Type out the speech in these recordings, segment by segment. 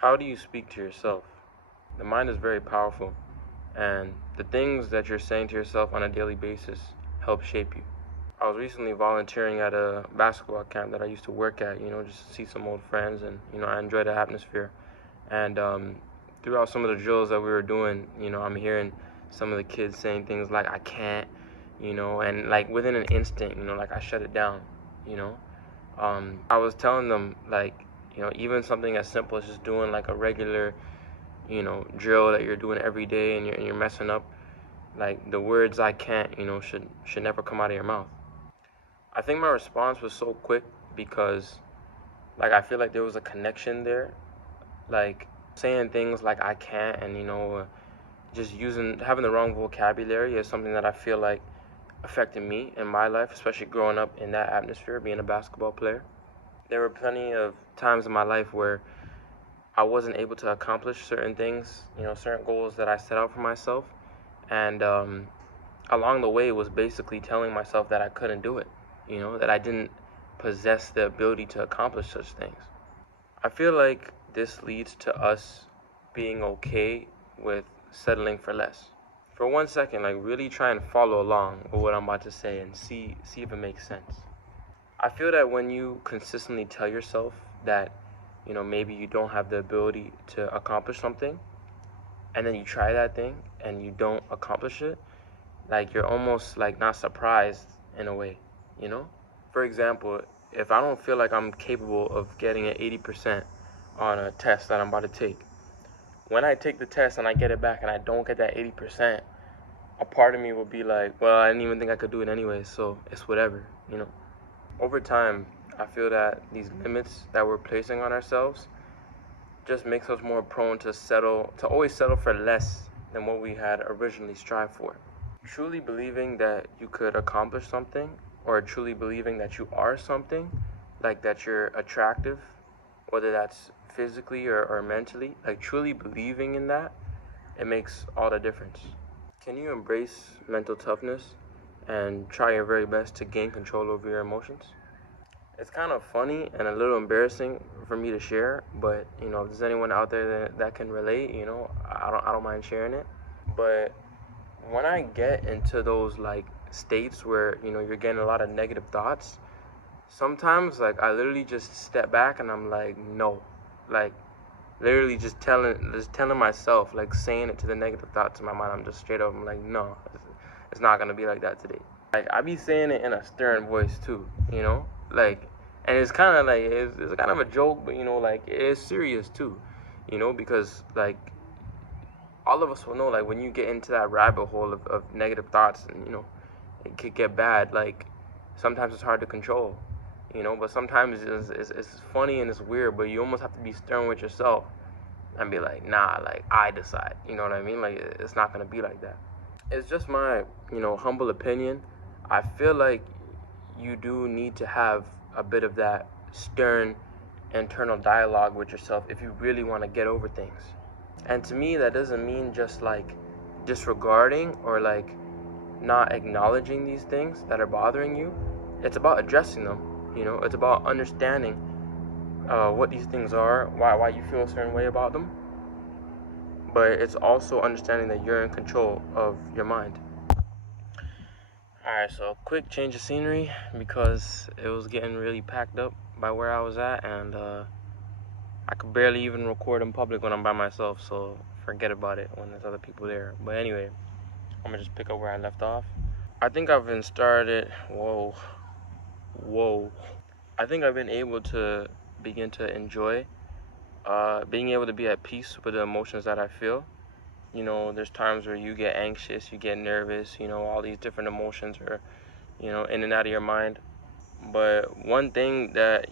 How do you speak to yourself? The mind is very powerful, and the things that you're saying to yourself on a daily basis help shape you. I was recently volunteering at a basketball camp that I used to work at, just to see some old friends, and, I enjoyed the atmosphere. And throughout some of the drills that we were doing, I'm hearing some of the kids saying things like, I can't, and like within an instant, like I shut it down, you know. I was telling them, like, even something as simple as just doing like a regular, drill that you're doing every day, and you're messing up, like the words I can't, should never come out of your mouth. I think my response was so quick because, like, I feel like there was a connection there. Like, saying things like I can't, and, just having the wrong vocabulary is something that I feel like affected me in my life, especially growing up in that atmosphere, being a basketball player. There were plenty of times in my life where I wasn't able to accomplish certain things, certain goals that I set out for myself. And along the way was basically telling myself that I couldn't do it, that I didn't possess the ability to accomplish such things. I feel like this leads to us being okay with settling for less. For 1 second, like, really try and follow along with what I'm about to say and see if it makes sense. I feel that when you consistently tell yourself that, maybe you don't have the ability to accomplish something, and then you try that thing and you don't accomplish it, like, you're almost like not surprised in a way, you know? For example, if I don't feel like I'm capable of getting an 80% on a test that I'm about to take, when I take the test and I get it back and I don't get that 80%, a part of me will be like, well, I didn't even think I could do it anyway, so it's whatever. Over time, I feel that these limits that we're placing on ourselves just makes us more prone to always settle for less than what we had originally strived for. Truly believing that you could accomplish something, or truly believing that you are something, like that you're attractive, whether that's physically or mentally, like truly believing in that, it makes all the difference. Can you embrace mental toughness and try your very best to gain control over your emotions? It's kind of funny and a little embarrassing for me to share, but if there's anyone out there that can relate, I don't mind sharing it. But when I get into those like states where you're getting a lot of negative thoughts, sometimes like I literally just step back and I'm like, no, like literally just telling myself, like saying it to the negative thoughts in my mind. I'm just straight up, I'm like, no, it's not gonna be like that today. Like, I be saying it in a stern voice too, like, and it's kind of like it's kind of a joke, but like it is serious too, because like all of us will know, like when you get into that rabbit hole of negative thoughts, and it could get bad. Like, sometimes it's hard to control, but sometimes it's funny and it's weird, but you almost have to be stern with yourself and be like, nah, like I decide, you know what I mean? Like, it's not gonna be like that. It's just my humble opinion. I feel like you do need to have a bit of that stern internal dialogue with yourself if you really want to get over things. And to me, that doesn't mean just like disregarding or like not acknowledging these things that are bothering you. It's about addressing them. It's about understanding what these things are, why you feel a certain way about them. But it's also understanding that you're in control of your mind. Alright, so quick change of scenery because it was getting really packed up by where I was at, and I could barely even record in public when I'm by myself, so forget about it when there's other people there. But anyway, I'm gonna just pick up where I left off. I think I've been started. Whoa. I think I've been able to begin to enjoy being able to be at peace with the emotions that I feel. There's times where you get anxious, you get nervous, all these different emotions are, in and out of your mind. But one thing that,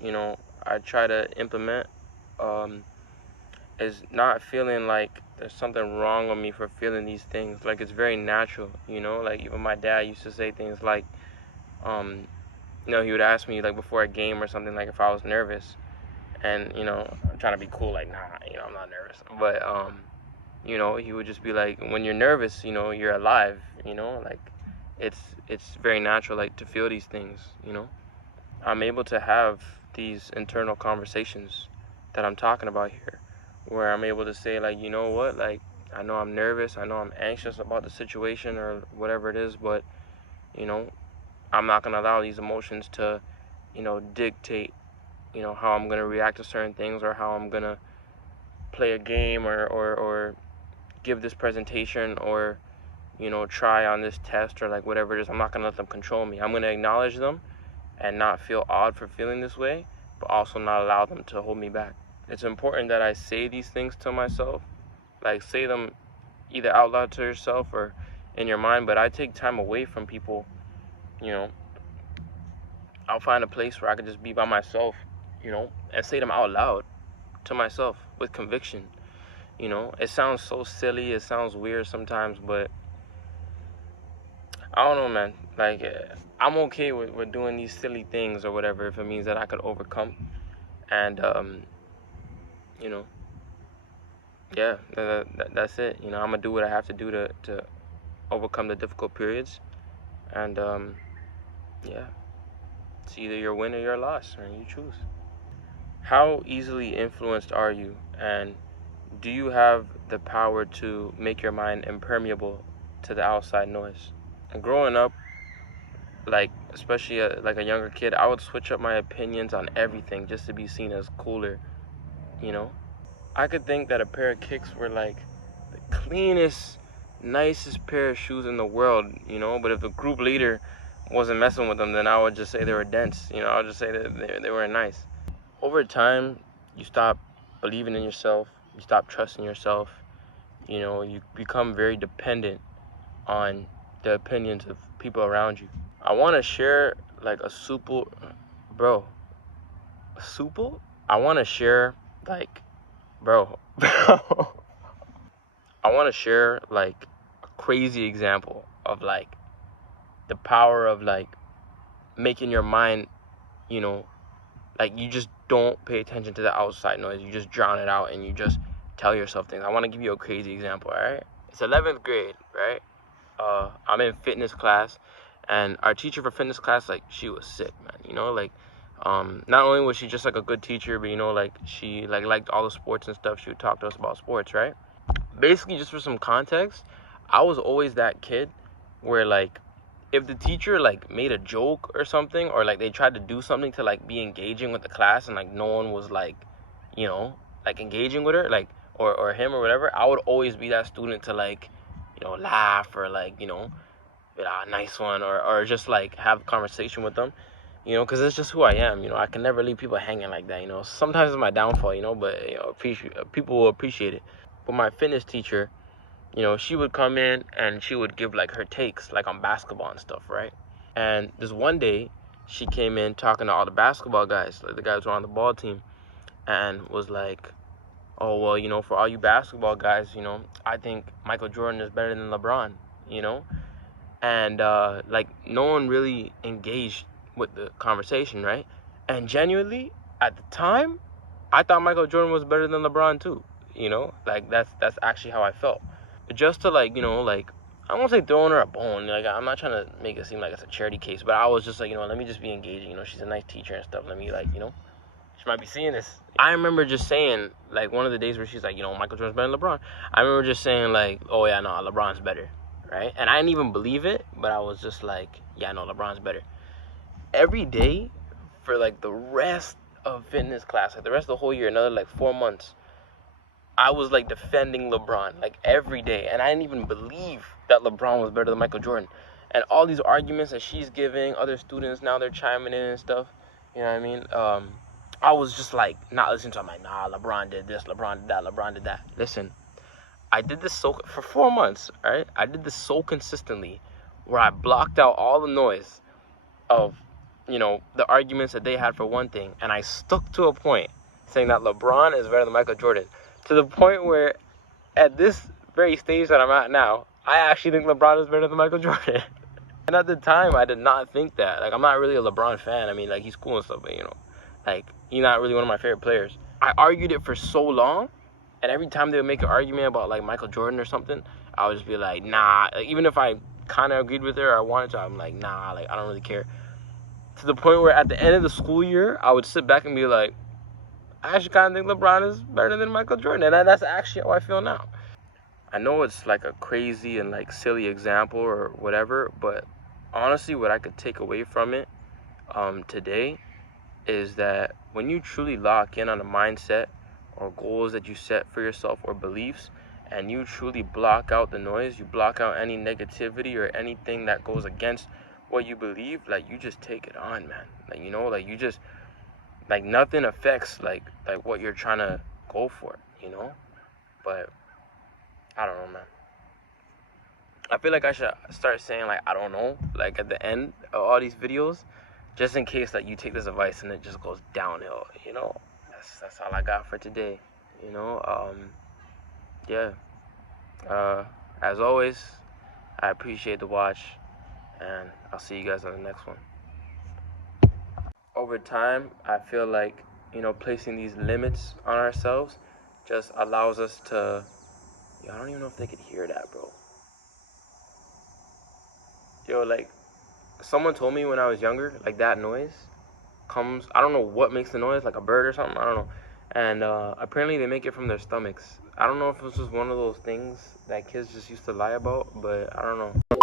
I try to implement um, is not feeling like there's something wrong with me for feeling these things. Like, it's very natural, like even my dad used to say things like, um, he would ask me like before a game or something, like if I was nervous, and I'm trying to be cool, like, nah, I'm not nervous. But he would just be like, when you're nervous, you're alive, like it's very natural, like, to feel these things. I'm able to have these internal conversations that I'm talking about here where I'm able to say, like, you know what, like, I know I'm nervous, I know I'm anxious about the situation or whatever it is, but, you know, I'm not going to allow these emotions to, dictate, how I'm going to react to certain things or how I'm going to play a game or give this presentation or, try on this test or like whatever it is. I'm not going to let them control me. I'm going to acknowledge them and not feel odd for feeling this way, but also not allow them to hold me back. It's important that I say these things to myself, like say them either out loud to yourself or in your mind, but I take time away from people, you know. I'll find a place where I can just be by myself, and say them out loud to myself with conviction. It sounds so silly, it sounds weird sometimes, but I don't know, man. Like, I'm okay with doing these silly things or whatever if it means that I could overcome. And, yeah, that's it. I'm going to do what I have to do to overcome the difficult periods. And, yeah, it's either your win or your loss, man. You choose. How easily influenced are you? And do you have the power to make your mind impermeable to the outside noise? And growing up, like, especially like a younger kid, I would switch up my opinions on everything just to be seen as cooler, I could think that a pair of kicks were like the cleanest, nicest pair of shoes in the world, but if the group leader wasn't messing with them, then I would just say they were dense, I would just say that they weren't nice. Over time, you stop believing in yourself, you stop trusting yourself, you become very dependent on the opinions of people around you. I want to share like a supple, bro, supple? I want to share like, bro, I want to share like a crazy example of like the power of like making your mind, like you just don't pay attention to the outside noise. You just drown it out and you just tell yourself things. I want to give you a crazy example, all right? It's 11th grade, right? I'm in fitness class, and our teacher for fitness class, like, she was sick, man, like, not only was she just, like, a good teacher, but, like, she, like, liked all the sports and stuff. She would talk to us about sports, right? Basically, just for some context, I was always that kid where, like, if the teacher, like, made a joke or something, or, like, they tried to do something to, like, be engaging with the class, and, like, no one was, like, like, engaging with her, like, or him or whatever, I would always be that student to, like, laugh or like, nice one, or just like have a conversation with them, because it's just who I am. I can never leave people hanging like that. Sometimes it's my downfall, but people will appreciate it. But my fitness teacher, she would come in and she would give like her takes like on basketball and stuff, right? And this one day she came in talking to all the basketball guys, like the guys who were on the ball team, and was like, oh, well, for all you basketball guys, I think Michael Jordan is better than LeBron, and like no one really engaged with the conversation, right? And genuinely, at the time, I thought Michael Jordan was better than LeBron too, like that's actually how I felt. But just to like, like, I won't say throwing her a bone, like I'm not trying to make it seem like it's a charity case, but I was just like, let me just be engaging, she's a nice teacher and stuff, let me like, she might be seeing this. I remember just saying, like, one of the days where she's like, Michael Jordan's better than LeBron. I remember just saying, like, oh, yeah, no, LeBron's better, right? And I didn't even believe it, but I was just like, yeah, no, LeBron's better. Every day for, like, the rest of fitness class, like, the rest of the whole year, another, like, 4 months, I was, like, defending LeBron, like, every day. And I didn't even believe that LeBron was better than Michael Jordan. And all these arguments that she's giving, other students, now they're chiming in and stuff, you know what I mean? I was just like not listening to him. Like, nah, LeBron did this, LeBron did that, LeBron did that. Listen, I did this for 4 months, right? I did this so consistently where I blocked out all the noise of, the arguments that they had for one thing. And I stuck to a point saying that LeBron is better than Michael Jordan, to the point where at this very stage that I'm at now, I actually think LeBron is better than Michael Jordan. And at the time, I did not think that. Like, I'm not really a LeBron fan. I mean, like, he's cool and stuff, but, like, he's not really one of my favorite players. I argued it for so long, and every time they would make an argument about, like, Michael Jordan or something, I would just be like, nah. Like, even if I kind of agreed with her or I wanted to, I'm like, nah, like, I don't really care. To the point where at the end of the school year, I would sit back and be like, I actually kind of think LeBron is better than Michael Jordan, and that's actually how I feel now. I know it's like a crazy and like silly example or whatever, but honestly, what I could take away from it today is that when you truly lock in on a mindset or goals that you set for yourself or beliefs, and you truly block out the noise, you block out any negativity or anything that goes against what you believe, like you just take it on, man. Like, you know, like you just, like nothing affects like what you're trying to go for, you know? But I don't know, man. I feel like I should start saying like I don't know, like at the end of all these videos, just in case like you take this advice and it just goes downhill, you know. That's all I got for today, you know. Yeah. Uh, as always, I appreciate the watch, and I'll see you guys on the next one. Over time, I feel like, you know, placing these limits on ourselves just allows us to. Yo, I don't even know if they could hear that, bro. Yo, like someone told me when I was younger, like that noise comes, I don't know what makes the noise, like a bird or something, I don't know. And apparently they make it from their stomachs. I don't know if this was one of those things that kids just used to lie about, but I don't know.